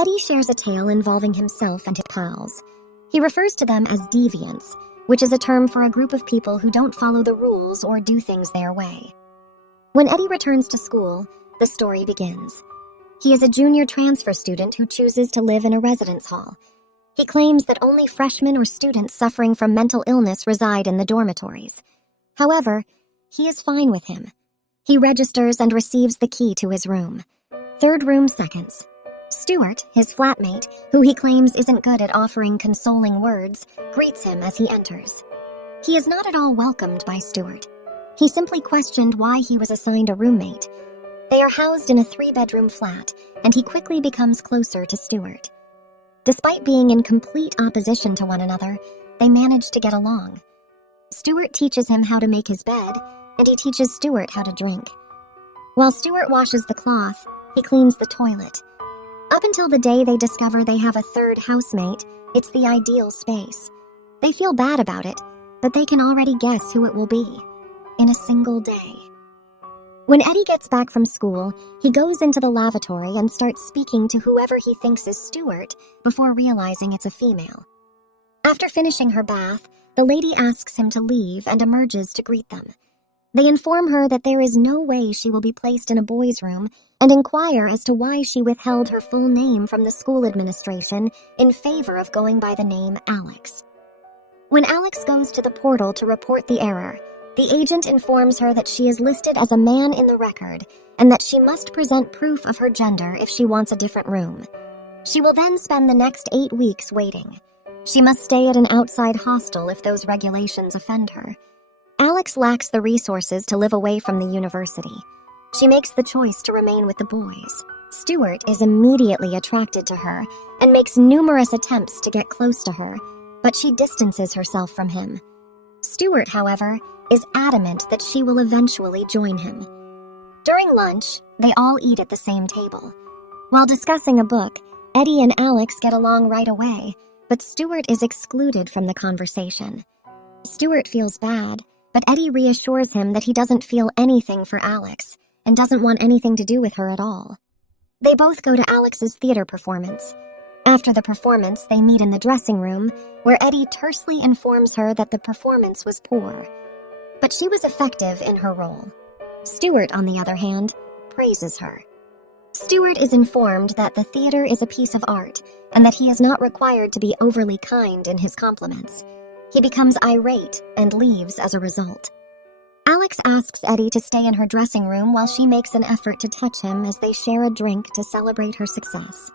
Eddie shares a tale involving himself and his pals. He refers to them as deviants, which is a term for a group of people who don't follow the rules or do things their way. When Eddie returns to school, the story begins. He is a junior transfer student who chooses to live in a residence hall. He claims that only freshmen or students suffering from mental illness reside in the dormitories. However, he is fine with him. He registers and receives the key to his room. Third room seconds. Stuart, his flatmate, who he claims isn't good at offering consoling words, greets him as he enters. He is not at all welcomed by Stuart. He simply questioned why he was assigned a roommate. They are housed in a 3-bedroom flat, and he quickly becomes closer to Stuart. Despite being in complete opposition to one another, they manage to get along. Stuart teaches him how to make his bed, and he teaches Stuart how to drink. While Stuart washes the cloth, he cleans the toilet. Up until the day they discover they have a third housemate, it's the ideal space. They feel bad about it, but they can already guess who it will be. In a single day. When Eddie gets back from school, he goes into the lavatory and starts speaking to whoever he thinks is Stuart before realizing it's a female. After finishing her bath, the lady asks him to leave and emerges to greet them. They inform her that there is no way she will be placed in a boys' room and inquire as to why she withheld her full name from the school administration in favor of going by the name Alex. When Alex goes to the portal to report the error, the agent informs her that she is listed as a man in the record and that she must present proof of her gender if she wants a different room. She will then spend the next 8 weeks waiting. She must stay at an outside hostel if those regulations offend her. Alex lacks the resources to live away from the university. She makes the choice to remain with the boys. Stuart is immediately attracted to her and makes numerous attempts to get close to her, but she distances herself from him. Stuart, however, is adamant that she will eventually join him. During lunch, they all eat at the same table. While discussing a book, Eddie and Alex get along right away, but Stuart is excluded from the conversation. Stuart feels bad, but Eddie reassures him that he doesn't feel anything for Alex and doesn't want anything to do with her at all. They both go to Alex's theater performance. After the performance, they meet in the dressing room, where Eddie tersely informs her that the performance was poor. But she was effective in her role. Stuart, on the other hand, praises her. Stuart is informed that the theater is a piece of art and that he is not required to be overly kind in his compliments. He becomes irate and leaves as a result. Alex asks Eddie to stay in her dressing room while she makes an effort to touch him as they share a drink to celebrate her success.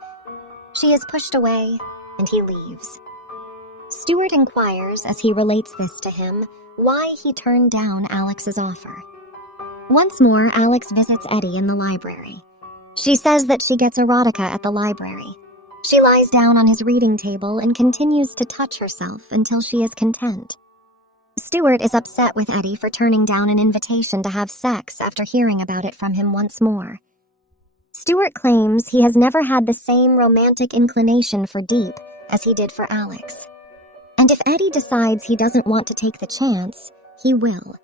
She is pushed away, and he leaves. Stuart inquires, as he relates this to him, why he turned down Alex's offer. Once more, Alex visits Eddie in the library. She says that she gets erotica at the library. She lies down on his reading table and continues to touch herself until she is content. Stuart is upset with Eddie for turning down an invitation to have sex after hearing about it from him once more. Stuart claims he has never had the same romantic inclination for Deep as he did for Alex. And if Eddie decides he doesn't want to take the chance, he will,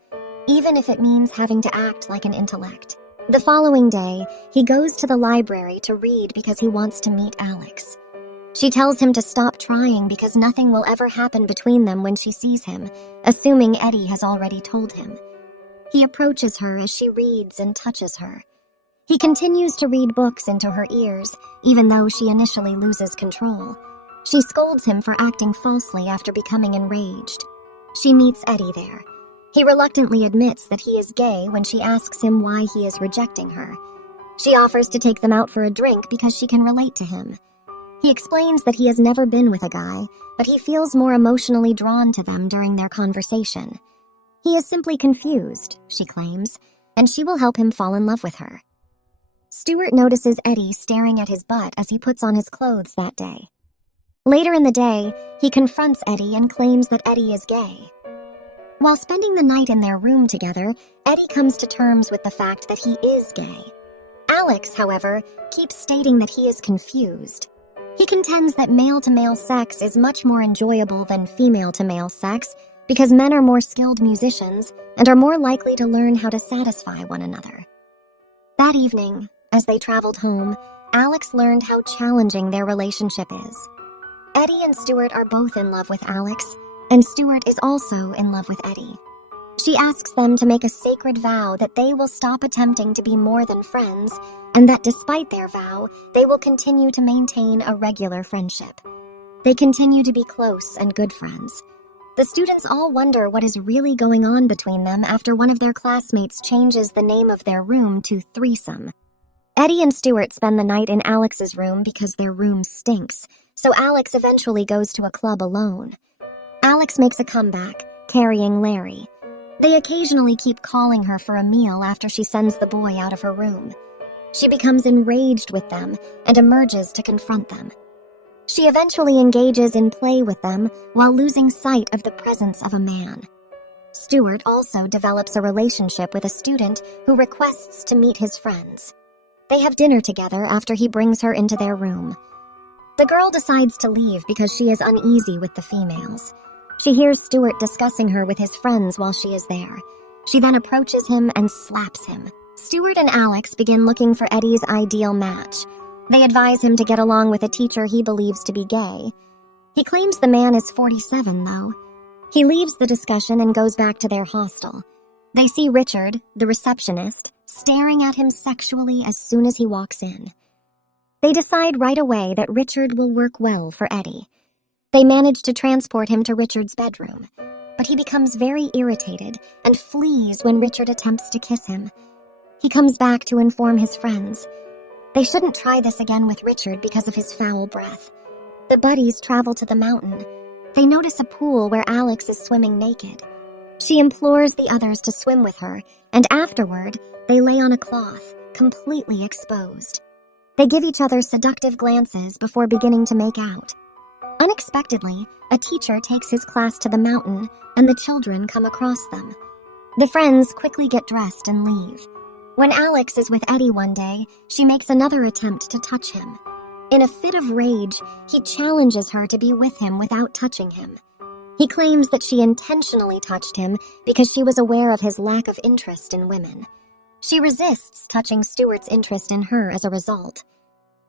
even if it means having to act like an intellect. The following day, he goes to the library to read because he wants to meet Alex. She tells him to stop trying because nothing will ever happen between them when she sees him, assuming Eddie has already told him. He approaches her as she reads and touches her. He continues to read books into her ears, even though she initially loses control. She scolds him for acting falsely after becoming enraged. She meets Eddie there. He reluctantly admits that he is gay when she asks him why he is rejecting her. She offers to take them out for a drink because she can relate to him. He explains that he has never been with a guy, but he feels more emotionally drawn to them during their conversation. He is simply confused, she claims, and she will help him fall in love with her. Stuart notices Eddie staring at his butt as he puts on his clothes that day. Later in the day, he confronts Eddie and claims that Eddie is gay. While spending the night in their room together, Eddie comes to terms with the fact that he is gay. Alex, however, keeps stating that he is confused. He contends that male-to-male sex is much more enjoyable than female-to-male sex because men are more skilled musicians and are more likely to learn how to satisfy one another. That evening, as they traveled home, Alex learned how challenging their relationship is. Eddie and Stuart are both in love with Alex, and Stuart is also in love with Eddie. She asks them to make a sacred vow that they will stop attempting to be more than friends, and that despite their vow, they will continue to maintain a regular friendship. They continue to be close and good friends. The students all wonder what is really going on between them after one of their classmates changes the name of their room to Threesome. Eddie and Stuart spend the night in Alex's room because their room stinks, so Alex eventually goes to a club alone. Alex makes a comeback, carrying Larry. They occasionally keep calling her for a meal after she sends the boy out of her room. She becomes enraged with them and emerges to confront them. She eventually engages in play with them while losing sight of the presence of a man. Stuart also develops a relationship with a student who requests to meet his friends. They have dinner together after he brings her into their room. The girl decides to leave because she is uneasy with the females. She hears Stuart discussing her with his friends while she is there. She then approaches him and slaps him. Stuart and Alex begin looking for Eddie's ideal match. They advise him to get along with a teacher he believes to be gay. He claims the man is 47, though. He leaves the discussion and goes back to their hostel. They see Richard, the receptionist, staring at him sexually as soon as he walks in. They decide right away that Richard will work well for Eddie. They manage to transport him to Richard's bedroom, but he becomes very irritated and flees when Richard attempts to kiss him. He comes back to inform his friends. They shouldn't try this again with Richard because of his foul breath. The buddies travel to the mountain. They notice a pool where Alex is swimming naked. She implores the others to swim with her, and afterward, they lay on a cloth, completely exposed. They give each other seductive glances before beginning to make out. Unexpectedly, a teacher takes his class to the mountain, and the children come across them. The friends quickly get dressed and leave. When Alex is with Eddie one day, she makes another attempt to touch him. In a fit of rage, he challenges her to be with him without touching him. He claims that she intentionally touched him because she was aware of his lack of interest in women. She resists touching Stuart's interest in her as a result.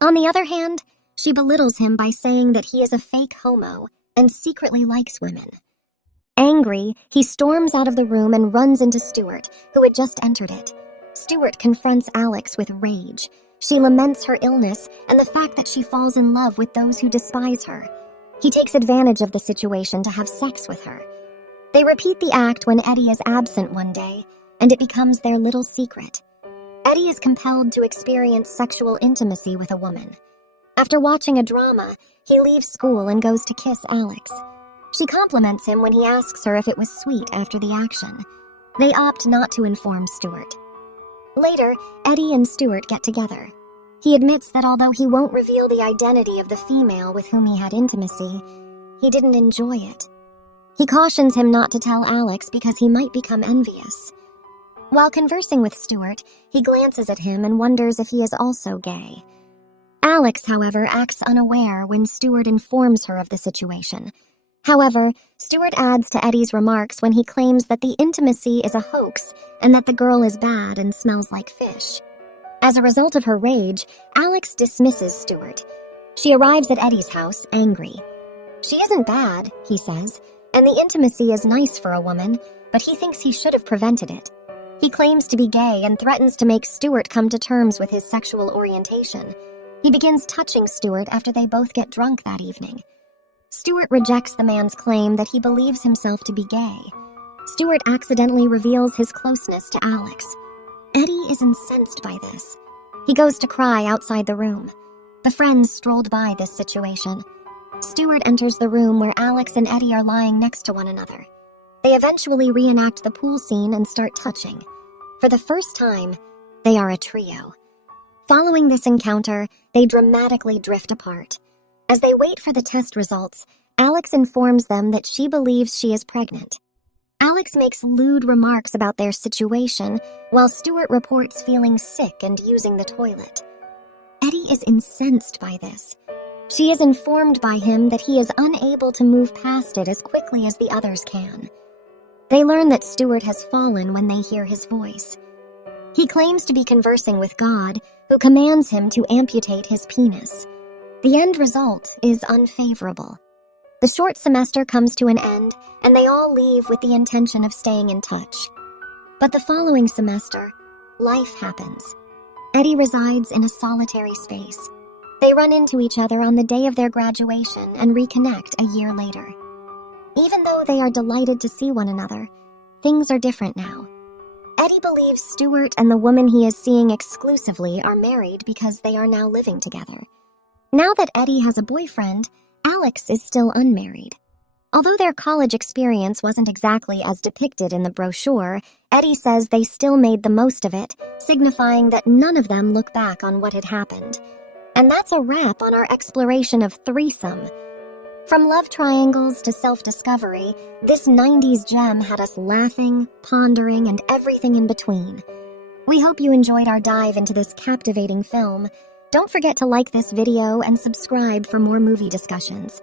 On the other hand, she belittles him by saying that he is a fake homo and secretly likes women. Angry, he storms out of the room and runs into Stuart, who had just entered it. Stuart confronts Alex with rage. She laments her illness and the fact that she falls in love with those who despise her. He takes advantage of the situation to have sex with her. They repeat the act when Eddie is absent one day, and it becomes their little secret. Eddie is compelled to experience sexual intimacy with a woman. After watching a drama, he leaves school and goes to kiss Alex. She compliments him when he asks her if it was sweet after the action. They opt not to inform Stuart. Later, Eddie and Stuart get together. He admits that although he won't reveal the identity of the female with whom he had intimacy, he didn't enjoy it. He cautions him not to tell Alex because he might become envious. While conversing with Stuart, he glances at him and wonders if he is also gay. Alex, however, acts unaware when Stuart informs her of the situation. However, Stuart adds to Eddie's remarks when he claims that the intimacy is a hoax and that the girl is bad and smells like fish. As a result of her rage, Alex dismisses Stuart. She arrives at Eddie's house, angry. She isn't bad, he says, and the intimacy is nice for a woman, but he thinks he should have prevented it. He claims to be gay and threatens to make Stuart come to terms with his sexual orientation. He begins touching Stuart after they both get drunk that evening. Stuart rejects the man's claim that he believes himself to be gay. Stuart accidentally reveals his closeness to Alex. Eddie is incensed by this. He goes to cry outside the room. The friends strolled by this situation. Stuart enters the room where Alex and Eddie are lying next to one another. They eventually reenact the pool scene and start touching. For the first time, they are a trio. Following this encounter, they dramatically drift apart. As they wait for the test results, Alex informs them that she believes she is pregnant. Alex makes lewd remarks about their situation, while Stuart reports feeling sick and using the toilet. Eddie is incensed by this. She is informed by him that he is unable to move past it as quickly as the others can. They learn that Stuart has fallen when they hear his voice. He claims to be conversing with God, who commands him to amputate his penis. The end result is unfavorable. The short semester comes to an end, and they all leave with the intention of staying in touch. But the following semester, life happens. Eddie resides in a solitary space. They run into each other on the day of their graduation and reconnect a year later. Even though they are delighted to see one another, things are different now. Eddie believes Stuart and the woman he is seeing exclusively are married because they are now living together. Now that Eddie has a boyfriend, Alex is still unmarried. Although their college experience wasn't exactly as depicted in the brochure, Eddie says they still made the most of it, signifying that none of them look back on what had happened. And that's a wrap on our exploration of Threesome. From love triangles to self-discovery, this 90s gem had us laughing, pondering, and everything in between. We hope you enjoyed our dive into this captivating film. Don't forget to like this video and subscribe for more movie discussions.